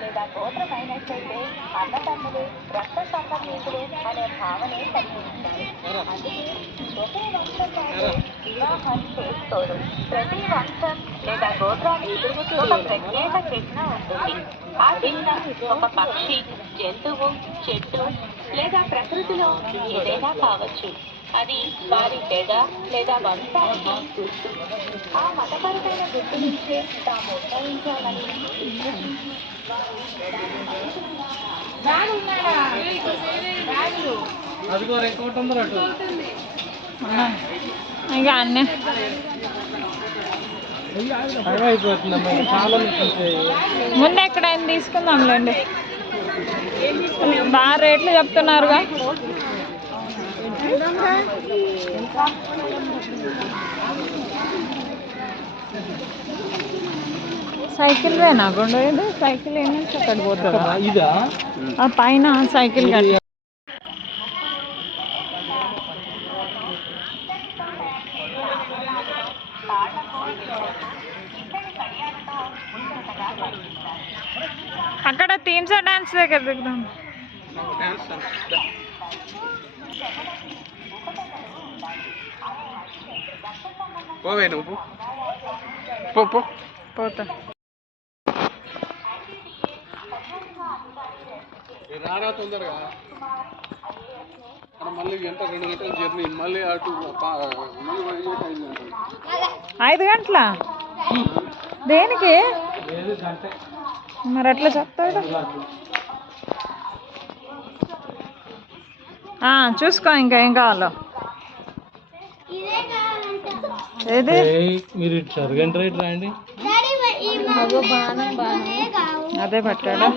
లేదా గోత్రమైనట్లయితే అన్నదమ్ములు రక్త సంబంధికులు అనే భావనే కలిగి ఉంటారు అందుకే ఒకే వంశం వారు చేసుకోరు ప్రతి వంశం లేదా గోత్రానికి ఒక ప్రత్యేక చిహ్న ఉంటుంది ఆ చిహ్నం ఒక పక్షి జంతువు చెట్టు లేదా ప్రకృతిలో ఏదైనా కావచ్చు. అది వారి తెగ లేదా వంశానికి గుర్తు ఆ మతపరమైన గుర్తు నుంచే తాము ఉద్భవించాలని అదిగో ఇంకోటి ఉందో అటు. ఇంకా అన్నీ. ముందు ఎక్కడైనా తీసుకుందాంలేండి. బాగా రేట్లు చెప్తున్నారుగా. సైకిల్ వేనా గుండు ఇది సైకిల్ ఏ నుంచి అక్కడ పోతుందా ఇదా ఆ పైన సైకిల్ కట్టి అక్కడ థీమ్స్ డాన్స్ దగ్గర దిగుదాం పోవే నువ్వు పో పో పోతా రారా తొందరగా మళ్ళీ గంట రెండు గంటల జర్నీ మళ్ళీ అటు ఐదు గంటలు? దేనికి? లేదు గంటే మరి అట్లా చెప్తాడు చూసుకో ఇంకా ఏం కావాలో. ఏది? మీరు ఇటు సరిగంట రేట్ రాండి అదే పట్టాడా